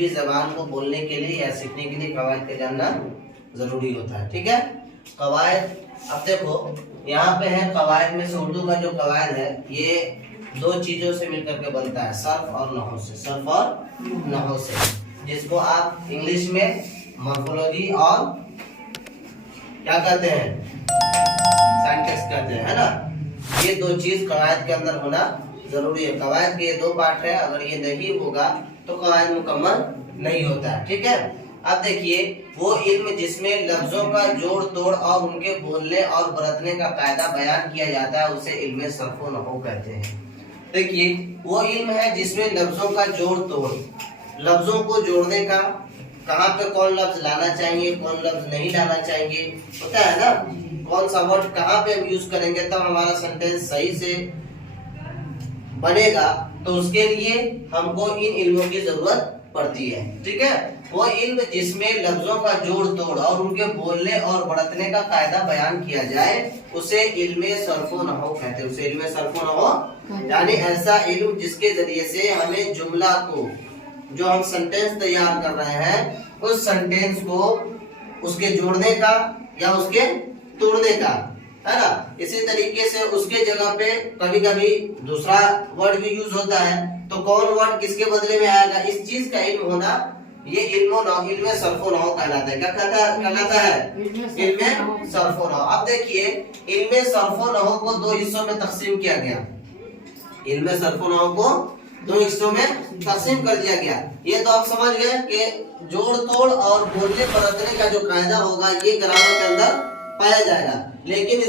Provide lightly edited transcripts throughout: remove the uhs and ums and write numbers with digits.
भी जबान को बोलने के लिए या सीखने के लिए कवायद का जानना जरूरी होता है। ठीक है, कवायद अब देखो यहाँ पे है, कवायद में से उर्दू का जो कवायद है ये दो चीजों से मिलकर के बनता है, सर्फ और नहव से, सर्फ और नहव से, जिसको आप इंग्लिश में मॉर्फोलॉजी और क्या कहते हैं, सिंटैक्स कहते हैं, है ना। ये दो चीज कवायद के अंदर होना जरूरी है। कवायद के ये दो पार्ट है, अगर ये नहीं होगा तो कवायद मुकम्मल नहीं होता है। ठीक है, अब देखिए वो इल्म जिसमें लफ्जों का जोड़ तोड़ और उनके बोलने और बरतने का कायदा बयान किया जाता है उसे इल्म सर्फ व नहव कहते हैं। देखिए वो इल्म है जिसमें लफ्जों का जोड़ तोड़, लफ्जों को जोड़ने का, कहाँ पे कौन लफ्ज लाना चाहिए कौन लफ्ज नहीं लाना चाहिए, होता है ना, कौन सा वर्ड कहाँ पे हम यूज करेंगे तब हमारा सेंटेंस सही से बनेगा, तो उसके लिए हमको इन इल्मों की जरूरत पड़ती है। ठीक है, वो इल्म जिसमें लफ्जों का जोड़ तोड़ और उनके बोलने और बरतने का कायदा बयान किया जाए उसे इल्मे सर्फ व नहव कहते हैं, उसे इल्मे सर्फ व नहव, यानी ऐसा इल्म जिसके जरिए से हमें जुमला को, जो हम सेंटेंस तैयार कर रहे हैं उस सेंटेंस को उसके जोड़ने का या उसके तोड़ने का, है ना। इसी तरीके से उसके जगह पे कभी कभी दूसरा वर्ड भी यूज होता है, तो कौन वर्ड किसके बदले में आएगा, इस चीज का इल्म होना, ये इल्मे सर्फ व नहव कहलाता है। क्या कहलाता है, इल्मे सर्फ व नहव। अब देखिए इल्मे सर्फ व नहव को दो हिस्सों में तकसीम किया गया, इल्मे सर्फ व नहव को दो हिस्सों में तकसीम कर दिया गया। ये तो आप समझ गए कि जोड़ तोड़ और बोलने बरतने का जो कायदा होगा ये ग्रामर के अंदर पाया जाएगा, लेकिन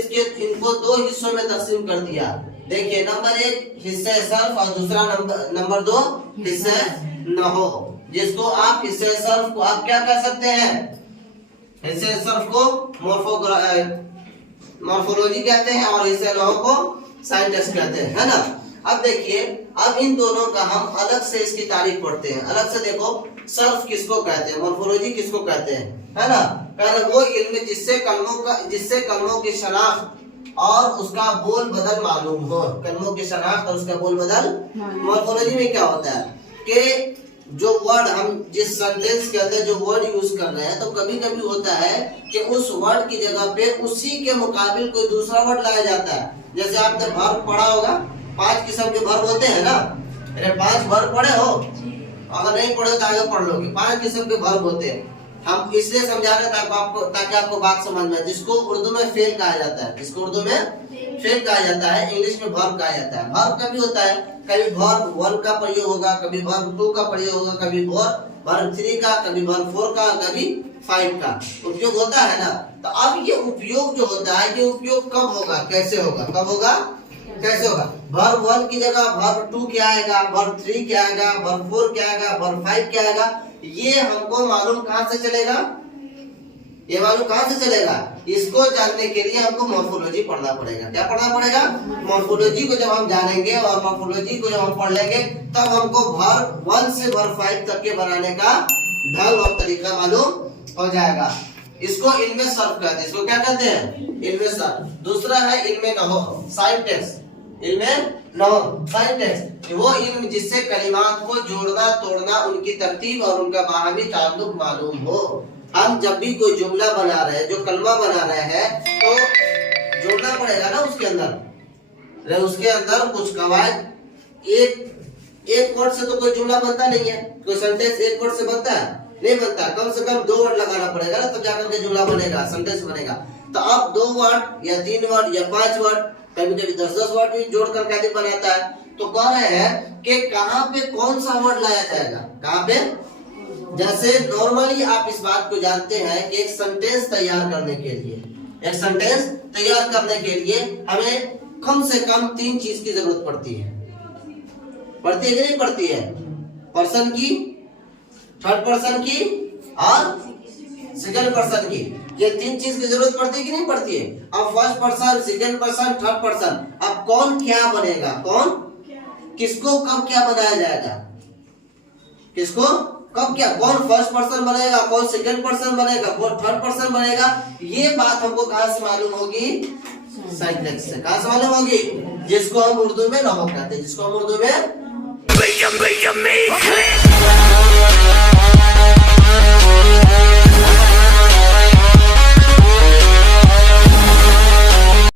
इनको दो हिस्सों में तकसीम कर दिया। देखिए नंबर एक हिस्से सर्फ और दूसरा नंबर दो हिस्से नहव, जिसको आप हिस्से सर्फ को आप क्या कह सकते हैं, हिस्से सर्फ को मॉर्फोलॉजी कहते हैं और हिस्से नहव को सिंटैक्स कहते हैं, है ना। अब देखिए अब इन दोनों का हम अलग से इसकी तारीफ पढ़ते हैं, अलग से देखो सर्फ किसको कहते हैं, मॉर्फोलॉजी किसको कहते हैं, है ना। पहले वो इल्म जिससे कलमों की शनाख्त और उसका बोल बदल मालूम हो, कलमों की शनाख्त और उसका बोल बदल। मॉर्फोलॉजी में क्या होता है कि जो वर्ड हम जिस सेंटेंस के अंदर जो वर्ड यूज कर रहे हैं, तो कभी कभी होता है कि उस वर्ड की जगह पे उसी के मुकाबिल कोई दूसरा वर्ड लाया जाता है। जैसे आपने वर्ब पढ़ा होगा, 5 किस्म के वर्ब होते हैं ना, अरे 5 वर्ब पढ़े हो, अगर नहीं पढ़े तो आगे पढ़ लोगे। 5 किस्म के वर्ब होते हैं, हम इसलिए समझा रहे हैं ताकि आपको बात समझ में, जिसको उर्दू में फेल कहा जाता है, जिसको उर्दू में फेल कहा जाता है, इंग्लिश में वर्ब कहा जाता है। वर्ब कभी होता है, कभी वर्ब 1 का प्रयोग होगा, कभी वर्ब 2 का प्रयोग होगा, कभी वर्ब 3 का, कभी वर्ब 4 का, कभी 5 का उपयोग होता है ना। तो अब ये उपयोग जो होता है, ये उपयोग कब होगा, कैसे होगा, कब होगा, कैसे होगा। वर्ब 1 की जगह वर्ब 2 क्या आएगा, वर्ब 3 क्या आएगा, वर्ब 4 क्या आएगा, वर्ब 5 क्या आएगा, ये हमको मालूम कहाँ से चलेगा, ये मालूम कहाँ से चलेगा, इसको जानने के लिए हमको मॉर्फोलॉजी पढ़ना पड़ेगा। क्या पढ़ना पड़ेगा, मॉर्फोलॉजी को जब हम जानेंगे और मॉर्फोलॉजी को जब हम पढ़ लेंगे तब हमको वर्ब 1 से वर्ब 5 तक के बनाने का ढंग और तरीका मालूम हो जाएगा। इसको इल्मे सर्फ कहते हैं, इसको क्या कहते हैं, इल्मे सर्फ। दूसरा है इल्मे नहव, सिंटैक्स, इल्मे नहव सिंटैक्स, वो इल्म जिससे कलिमात को जोड़ना तोड़ना, उनकी तरतीब और उनका बाहमी ताल्लुक मालूम हो। हम जब भी कोई जुमला बना रहे हैं, जो कलमा बना रहे हैं, तो जोड़ना पड़ेगा ना उसके अंदर, उसके अंदर कुछ कवायद। एक वर्ड से तो कोई जुमला बनता नहीं है, कोई सेंटेंस एक वर्ड से बनता है, नहीं बनता, कम से कम 2 वर्ड लगाना पड़ेगा ना, तब जाकर के जुमला बनेगा, सेंटेंस बनेगा। तो अब 2 वर्ड या 3 वर्ड या 5 वर्ड, कभी कभी 10-10 वर्ड भी जोड़कर कैसे बनाता है। तो कह रहे हैं कि कहाँ पे कौन सा वर्ड लाया जाएगा, कहाँ पे। जैसे नॉर्मली आप इस बात को जानते हैं कि एक सेंटेंस तैयार करने के लिए हमें कम से कम 3 चीज की जरूरत पड़ती है कि नहीं पड़ती है, पर्सन की, थर्ड पर्सन की और सेकंड पर्सन की। ये 3 चीज की जरूरत पड़ती है कि नहीं पड़ती है। अब first person, second person, third person, अब कौन क्या बनेगा, कौन किसको कब क्या बनाया जाएगा, किसको कब क्या, कौन फर्स्ट पर्सन बनेगा, कौन सेकंड पर्सन बनेगा, कौन थर्ड पर्सन बनेगा, ये बात हमको कहाँ से मालूम होगी, सिंटैक्स से। कहाँ से मालूम होगी, जिसको हम उर्दू में नहव कहते हैं, जिसको हम उर्दू में